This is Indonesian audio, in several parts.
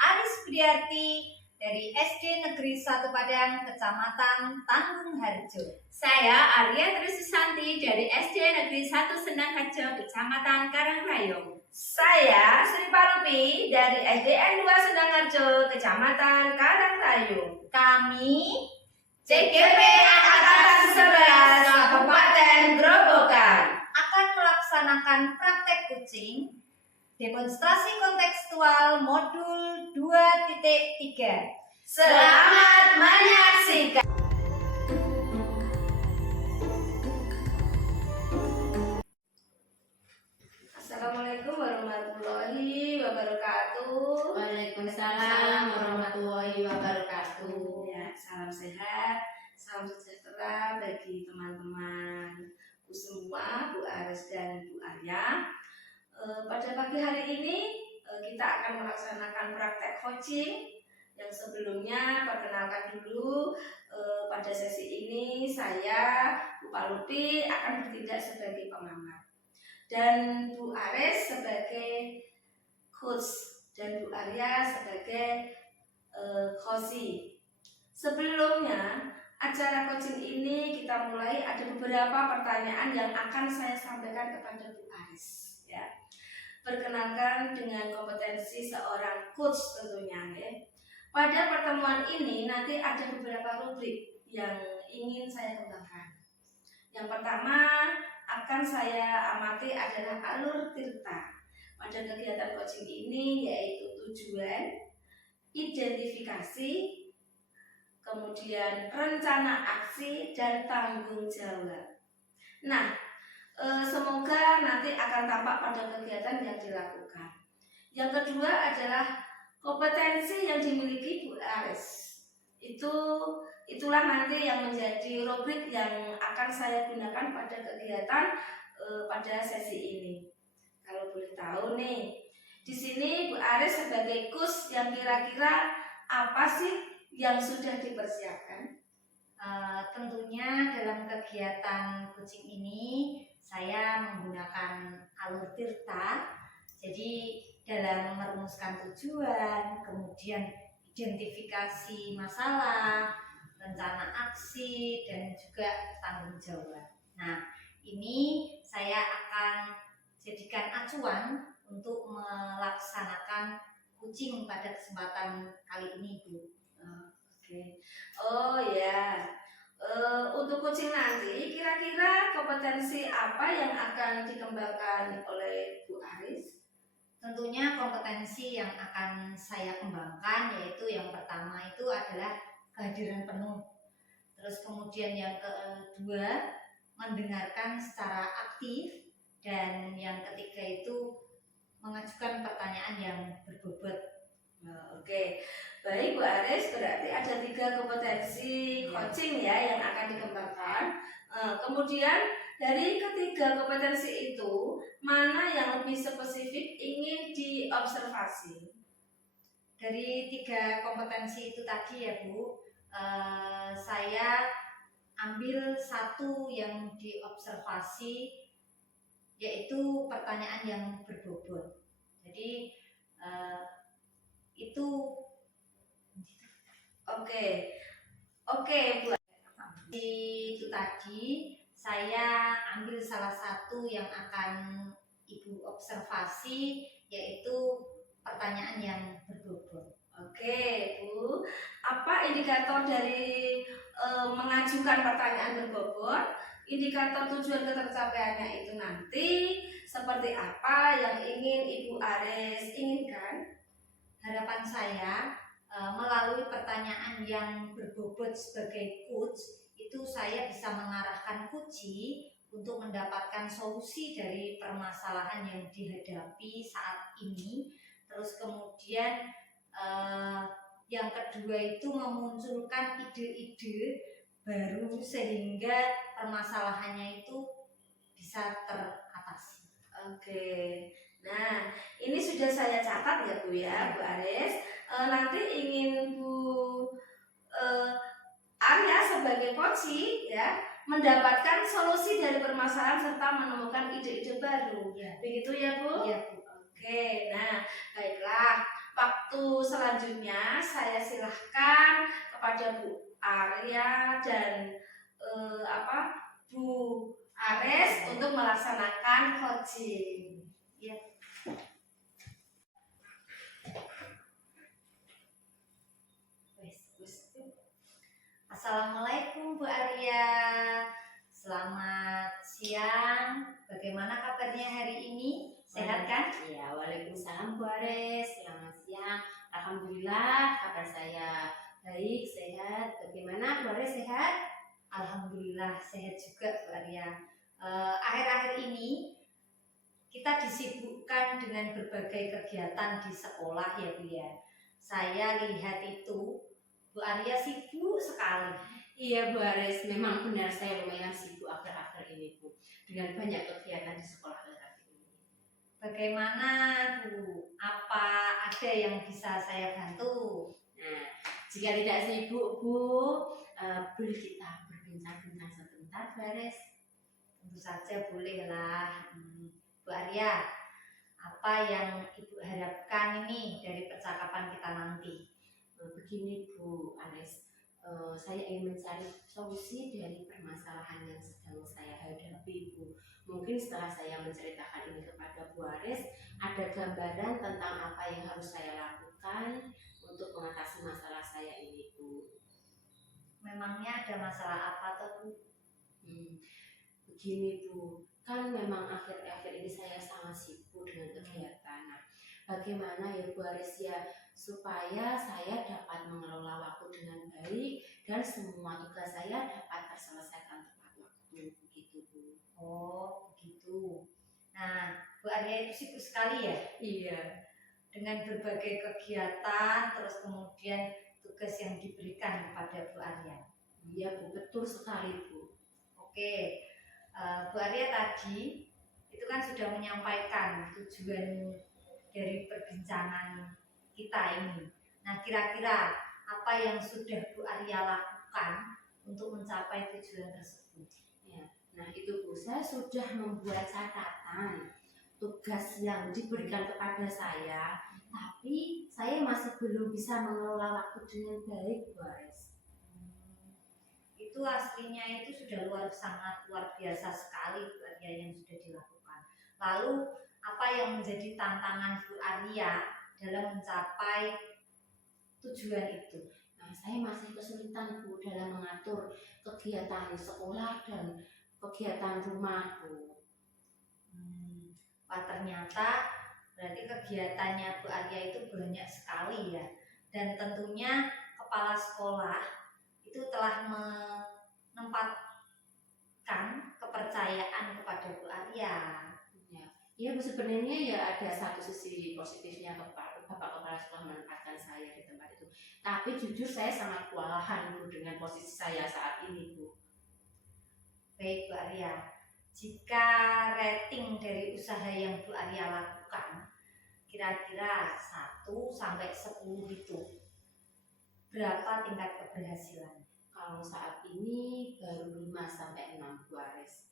Aris Priarti dari SD Negeri 1 Padang, Kecamatan Tanggung Harjo. Saya Arya Trisusanti dari SD Negeri 1 Sendang Harjo, Kecamatan Karangrayong. Saya Sri Parupi dari SDN 2 Sendang Harjo, Kecamatan Karangrayong. Kami CGP Angkatan 11 Kabupaten Grobogan akan melaksanakan praktek kucing demonstrasi kontekstual modul 2.3. Selamat menyaksikan. Assalamualaikum warahmatullahi wabarakatuh. Waalaikumsalam warahmatullahi wabarakatuh. Ya, salam sehat, salam sejahtera bagi teman-teman semua, Bu Aris dan Bu Arya. Pada pagi hari ini kita akan melaksanakan praktek coaching. Yang sebelumnya perkenalkan dulu, pada sesi ini saya Bu Palupi akan bertindak sebagai pengamat dan Bu Aris sebagai coach dan Bu Arya sebagai coaching. Sebelumnya acara coaching ini kita mulai, ada beberapa pertanyaan yang akan saya sampaikan kepada Bu Aris ya. Perkenalkan dengan kompetensi seorang coach tentunya ya. Pada pertemuan ini nanti ada beberapa rubrik yang ingin saya kembangkan. Yang pertama akan saya amati adalah alur tirta pada kegiatan coaching ini, yaitu tujuan, identifikasi, kemudian rencana aksi, dan tanggung jawab. Nah, semoga nanti akan tampak pada kegiatan yang dilakukan. Yang kedua adalah kompetensi yang dimiliki Bu Aris. Itulah nanti yang menjadi rubrik yang akan saya gunakan pada kegiatan pada sesi ini. Kalau boleh tahu nih, di sini Bu Aris sebagai coach yang kira-kira apa sih yang sudah dipersiapkan? Tentunya dalam kegiatan coaching ini saya menggunakan alur tirta. Jadi dalam merumuskan tujuan, kemudian identifikasi masalah, rencana aksi, dan juga tanggung jawab. Nah, ini saya akan jadikan acuan untuk melaksanakan coaching pada kesempatan kali ini, Bu. Oke. Oh ya. Untuk coaching nanti kira-kira kompetensi apa yang akan dikembangkan oleh Bu Aris? Tentunya kompetensi yang akan saya kembangkan yaitu yang pertama itu adalah kehadiran penuh. Terus kemudian yang kedua mendengarkan secara aktif, dan yang ketiga itu mengajukan pertanyaan yang berbobot. Oke, baik Bu Aris, berarti ada 3 kompetensi coaching ya yang akan dikembangkan. Kemudian dari ketiga kompetensi itu, mana yang lebih spesifik ingin diobservasi? Dari 3 kompetensi itu tadi ya Bu, saya ambil satu yang diobservasi, yaitu pertanyaan yang berbobot. Jadi itu oke Bu. Itu tadi saya ambil salah satu yang akan Ibu observasi, yaitu pertanyaan yang berbobot. Oke Bu, apa indikator dari mengajukan pertanyaan berbobot? Indikator tujuan ketercapaiannya itu nanti seperti apa yang ingin Ibu Aris inginkan? Harapan saya melalui pertanyaan yang berbobot sebagai coach, itu saya bisa mengarahkan coachee untuk mendapatkan solusi dari permasalahan yang dihadapi saat ini. Terus kemudian yang kedua itu memunculkan ide-ide baru sehingga permasalahannya itu bisa teratasi. Oke. Nah, ini sudah saya catat ya Bu ya, Bu Aris. Nanti ingin Bu Arya sebagai coaching ya mendapatkan solusi dari permasalahan serta menemukan ide-ide baru. Ya. Begitu ya Bu? Iya Bu. Oke, nah baiklah. waktu selanjutnya saya silahkan kepada Bu Arya dan Bu Ares untuk melaksanakan coaching. Ya. Assalamualaikum Bu Arya. Selamat siang. Bagaimana kabarnya hari ini? Sehat kan? Ya, waalaikumsalam Bu Ares. Selamat siang. Alhamdulillah kabar saya baik, sehat. Bagaimana Bu Ares, sehat? Alhamdulillah sehat juga Bu Arya. Akhir-akhir ini kita disibukkan dengan berbagai kegiatan di sekolah ya Bu ya. Saya lihat itu Bu Arya sibuk sekali. Iya Bu Ares, memang benar saya lumayan sibuk akhir-akhir ini Bu, dengan banyak kegiatan di sekolah akhir-akhir ini. Bagaimana Bu? Apa ada yang bisa saya bantu? Nah, jika tidak sibuk Bu, boleh kita berbincang-bincang sebentar Bu Ares? Tentu saja bolehlah. Bu Arya, apa yang Ibu harapkan ini dari percakapan kita nanti? Begini Bu Ares, saya ingin mencari solusi dari permasalahan yang sedang saya hadapi Bu. Mungkin setelah saya menceritakan ini kepada Bu Ares, ada gambaran tentang apa yang harus saya lakukan untuk mengatasi masalah saya ini Bu. Memangnya ada masalah apa toh Bu? Begini Bu, kan memang akhir-akhir ini saya sangat sibuk dengan kegiatan. Nah, bagaimana ya Bu Ares ya, supaya saya dapat mengelola waktu dengan baik dan semua tugas saya dapat terselesaikan tepat waktu, begitu Bu. Oh begitu. Nah Bu Arya itu sibuk sekali ya Iya. dengan berbagai kegiatan, terus kemudian tugas yang diberikan kepada Bu Arya. Iya Bu, betul sekali Bu. Oke, Bu Arya tadi itu kan sudah menyampaikan tujuan dari perbincangan kita ini. Nah, kira-kira apa yang sudah Bu Arya lakukan untuk mencapai tujuan tersebut? Ya, nah itu Bu, saya sudah membuat catatan tugas yang diberikan kepada saya, tapi saya masih belum bisa mengelola waktu dengan baik Bu Ares. Itu aslinya itu sudah sangat luar biasa sekali Bu Arya yang sudah dilakukan. Lalu apa yang menjadi tantangan Bu Arya dalam mencapai tujuan itu? Nah, saya masih kesulitan Bu dalam mengatur kegiatan sekolah dan kegiatan rumah Bu. Wah, ternyata berarti kegiatannya Bu Arya itu banyak sekali ya. Dan tentunya kepala sekolah itu telah menempatkan kepercayaan kepada Bu Arya. Ya Bu, sebenarnya ya ada satu sisi positifnya Bapak Kepala Sekolah menempatkan saya di tempat itu. Tapi jujur saya sangat kewalahan Bu dengan posisi saya saat ini Bu. Baik Bu Arya, jika rating dari usaha yang Bu Arya lakukan kira-kira 1 sampai 10 itu berapa tingkat keberhasilan? Kalau saat ini baru 5 sampai 6 Bu Ares.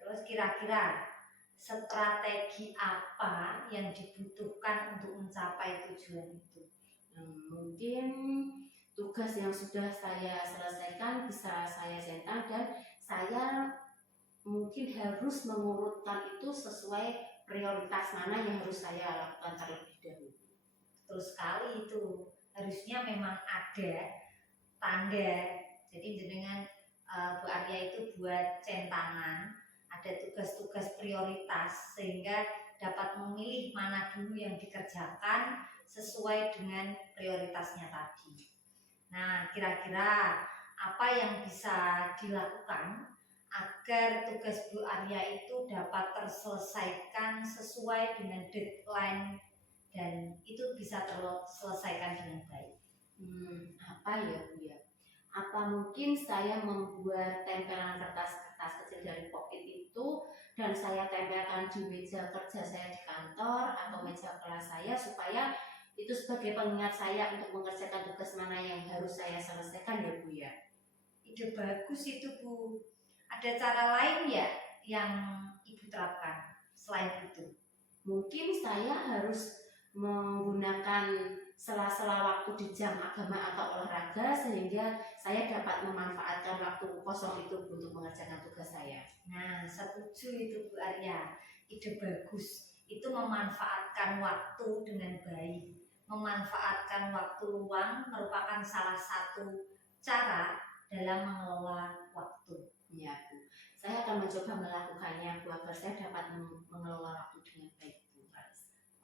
Terus kira-kira strategi apa yang dibutuhkan untuk mencapai tujuan itu? Mungkin tugas yang sudah saya selesaikan bisa saya centang dan saya mungkin harus mengurutkan itu sesuai prioritas mana yang harus saya lakukan terlebih dahulu. Betul sekali itu. Harusnya memang ada tanda. Jadi dengan Bu Arya itu buat centangan, ada tugas-tugas prioritas sehingga dapat memilih mana dulu yang dikerjakan sesuai dengan prioritasnya tadi. Nah, kira-kira apa yang bisa dilakukan agar tugas Bu Arya itu dapat terselesaikan sesuai dengan deadline dan itu bisa terselesaikan dengan baik? Apa ya Bu ya? Apa mungkin saya membuat tempelan kertas-kertas kecil dari pocket itu dan saya tempelkan di meja kerja saya di kantor atau meja kelas saya supaya itu sebagai pengingat saya untuk mengerjakan tugas mana yang harus saya selesaikan ya Bu ya. Ide bagus itu Bu. Ada cara lain ya yang Ibu terapkan selain itu? Mungkin saya harus menggunakan sela-sela waktu di jam agama atau olahraga sehingga saya dapat memanfaatkan waktu kosong itu untuk mengerjakan tugas saya. Nah, setuju itu Bu Arya. Ide bagus. Itu memanfaatkan waktu dengan baik. Memanfaatkan waktu luang merupakan salah satu cara dalam mengelola waktu. Ya, Bu. Saya akan mencoba melakukannya, Bu, agar saya dapat mengelola waktu dengan baik, Bu.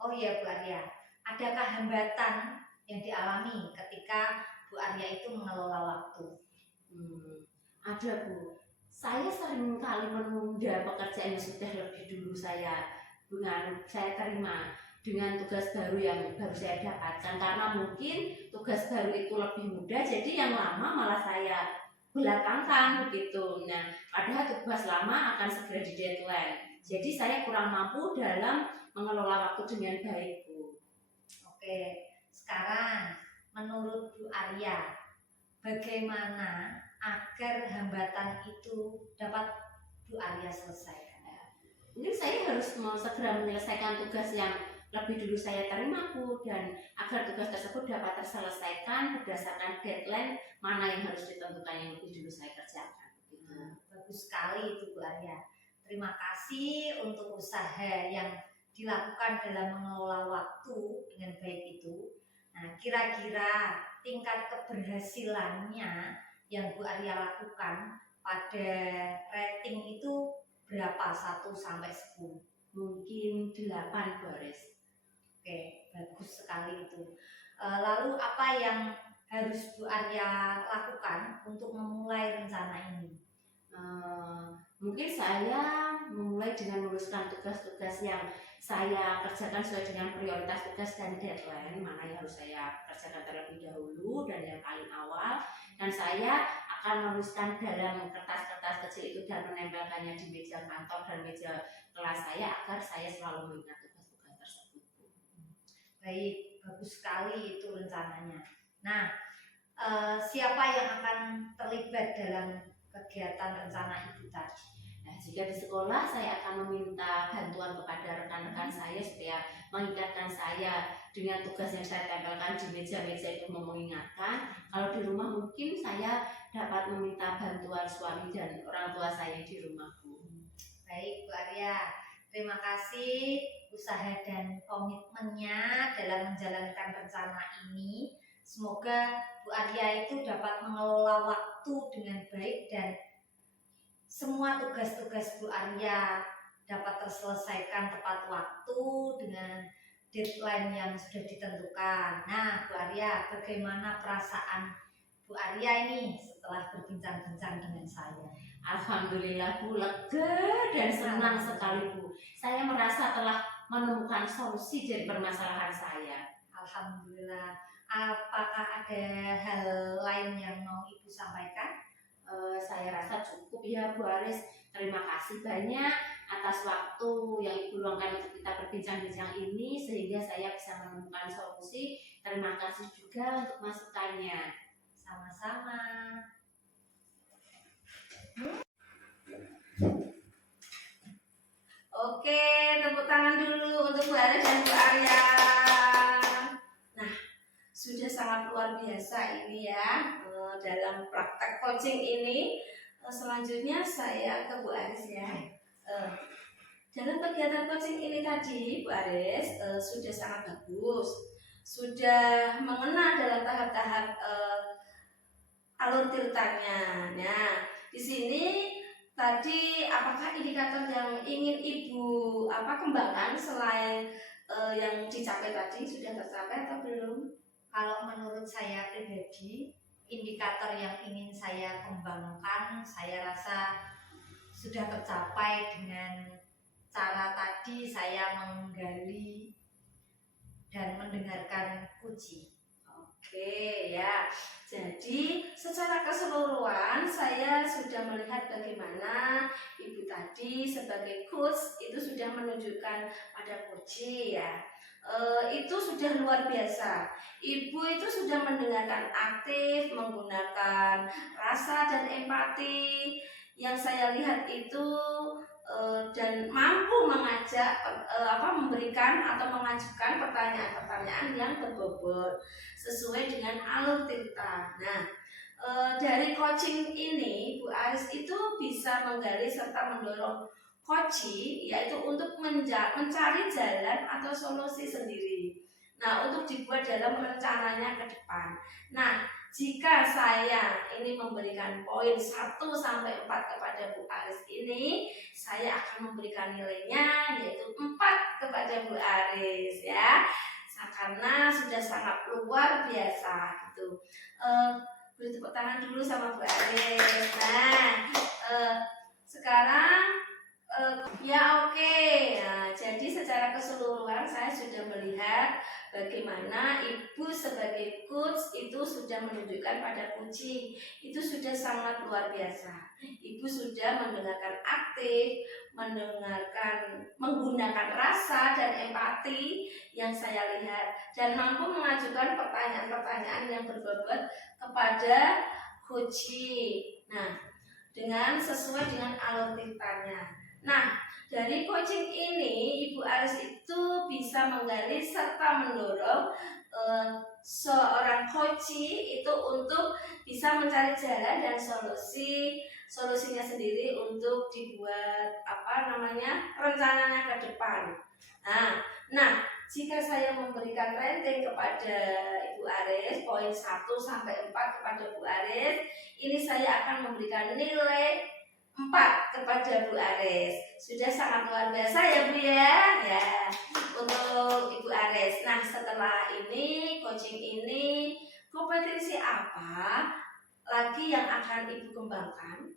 Oh iya Bu Arya, adakah hambatan yang dialami ketika Bu Arya itu mengelola waktu? Ada, Bu. Saya sering kali menunda pekerjaan yang sudah lebih dulu saya terima dengan tugas baru yang baru saya dapatkan, karena mungkin tugas baru itu lebih mudah, jadi yang lama malah saya belakangkan begitu. Nah, padahal tugas lama akan segera di deadline. Jadi saya kurang mampu dalam mengelola waktu dengan baik, Bu. Oke, sekarang menurut Bu Arya, bagaimana agar hambatan itu dapat Bu Arya selesaikan? Mungkin saya harus segera menyelesaikan tugas yang lebih dulu saya terima, Bu, dan agar tugas tersebut dapat terselesaikan berdasarkan deadline mana yang harus ditentukan yang lebih dulu saya kerjakan. Bagus sekali itu Bu Arya. Terima kasih untuk usaha yang dilakukan dalam mengelola waktu dengan baik itu. Nah, kira-kira tingkat keberhasilannya yang Bu Arya lakukan pada rating itu berapa? 1 sampai 10? Mungkin 8, Bu Aris. Oke, bagus sekali itu. Lalu apa yang harus Bu Arya lakukan untuk memulai rencana ini? Mungkin saya memulai dengan menuliskan tugas-tugas yang saya kerjakan sesuai dengan prioritas tugas dan deadline mana yang harus saya kerjakan terlebih dahulu dan yang paling awal, dan saya akan menuliskan dalam kertas-kertas kecil itu dan menempelkannya di meja kantor dan meja kelas saya agar saya selalu mengingat tugas-tugas tersebut. Baik, bagus sekali itu rencananya. Nah, siapa yang akan terlibat dalam kegiatan rencana itu tadi? Nah, jika di sekolah saya akan meminta bantuan kepada rekan-rekan saya supaya mengingatkan saya dengan tugas yang saya tempelkan di meja-meja itu mengingatkan. Kalau di rumah mungkin saya dapat meminta bantuan suami dan orang tua saya di rumahku. Baik Bu Arya, terima kasih usaha dan komitmennya dalam menjalankan rencana ini. Semoga Bu Arya itu dapat mengelola waktu dengan baik dan semua tugas-tugas Bu Arya dapat terselesaikan tepat waktu dengan deadline yang sudah ditentukan. Nah, Bu Arya, bagaimana perasaan Bu Arya ini setelah berbincang-bincang dengan saya? Alhamdulillah, Bu, lega dan senang sekali, Bu. Saya merasa telah menemukan solusi dari permasalahan saya. Alhamdulillah. Apakah ada hal lain yang mau Ibu sampaikan? Saya rasa cukup ya, Bu Aris. Terima kasih banyak atas waktu yang Ibu luangkan untuk kita berbincang-bincang ini sehingga saya bisa menemukan solusi. Terima kasih juga untuk masukannya. Sama-sama. Oke, tepuk tangan dulu untuk Bu Aris dan Bu Arya. Nah, sudah sangat luar biasa ini ya dalam praktek coaching ini. Selanjutnya saya ke Bu Aris ya. Dalam kegiatan coaching ini tadi Bu Aris sudah sangat bagus, sudah mengenal dalam tahap-tahap alur tirutannya. Nah, di sini tadi apakah indikator yang ingin Ibu kembangkan selain yang dicapai tadi sudah tercapai atau belum? Kalau menurut saya pribadi, indikator yang ingin saya kembangkan saya rasa sudah tercapai dengan cara tadi saya menggali dan mendengarkan puji. Oke ya, jadi secara keseluruhan saya sudah melihat bagaimana Ibu tadi sebagai coach itu sudah menunjukkan pada puji ya. Itu sudah luar biasa. Ibu itu sudah mendengarkan aktif, menggunakan rasa dan empati. yang saya lihat itu dan mampu memberikan atau mengajukan pertanyaan-pertanyaan yang berbobot sesuai dengan alur cerita. Nah, dari coaching ini Bu Aris itu bisa menggali serta mendorong coaching yaitu untuk mencari jalan atau solusi sendiri. Nah, untuk dibuat dalam rencananya ke depan. Nah, jika saya ini memberikan poin 1 sampai 4 kepada Bu Aris ini, saya akan memberikan nilainya yaitu 4 kepada Bu Aris ya. Karena sudah sangat luar biasa gitu. Beri tepuk tangan dulu sama Bu Aris. Nah, sekarang ya oke. Nah, jadi secara keseluruhan saya sudah melihat bagaimana Ibu sebagai coach itu sudah menunjukkan pada kucing itu sudah sangat luar biasa. Ibu sudah mendengarkan aktif, menggunakan rasa dan empati yang saya lihat dan mampu mengajukan pertanyaan-pertanyaan yang berbobot kepada coaching. Nah, dengan sesuai dengan alur ceritanya. Nah, dari coaching ini Ibu Aris itu bisa menggali serta mendorong seorang coaching itu untuk bisa mencari jalan dan solusinya sendiri untuk dibuat rencananya ke depan. Nah, jika saya memberikan rating kepada Ibu Aris poin 1 sampai 4 kepada Bu Aris, ini saya akan memberikan nilai 4 kepada Bu Aris. Sudah sangat luar biasa ya Bu ya untuk Ibu Aris. Nah, setelah ini coaching ini kompetensi apa lagi yang akan Ibu kembangkan?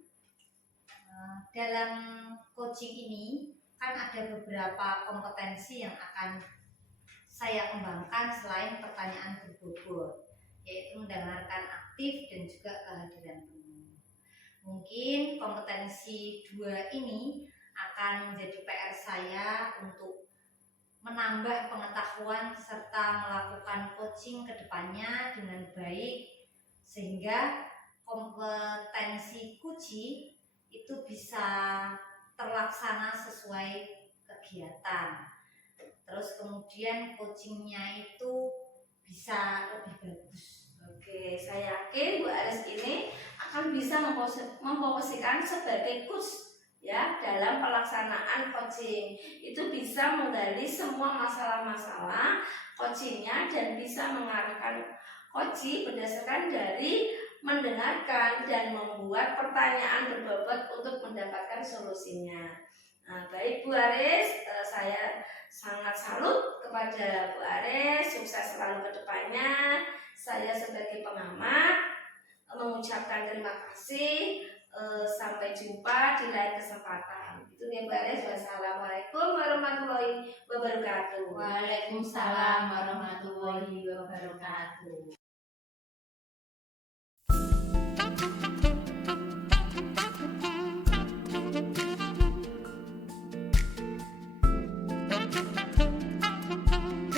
Dalam coaching ini kan ada beberapa kompetensi yang akan saya kembangkan selain pertanyaan berbobot, yaitu mendengarkan aktif dan juga kehadiran penuh. Mungkin kompetensi 2 ini akan menjadi PR saya untuk menambah pengetahuan serta melakukan coaching ke depannya dengan baik sehingga kompetensi coaching itu bisa terlaksana sesuai kegiatan. Terus kemudian coachingnya itu bisa lebih bagus. Oke, saya yakin Bu Aris ini akan bisa memposisikan sebagai coach ya dalam pelaksanaan coaching. Itu bisa menggali semua masalah-masalah coachingnya dan bisa mengarahkan coaching berdasarkan dari mendengarkan dan membuat pertanyaan berbobot untuk mendapatkan solusinya. Nah, baik Bu Aris, saya sangat salut kepada Bu Aris, sukses selalu ke depannya. Saya sebagai pengamat mengucapkan terima kasih. Sampai jumpa di lain kesempatan. Itu nih Bu Aris. Wassalamualaikum warahmatullahi wabarakatuh. Waalaikumsalam warahmatullahi wabarakatuh.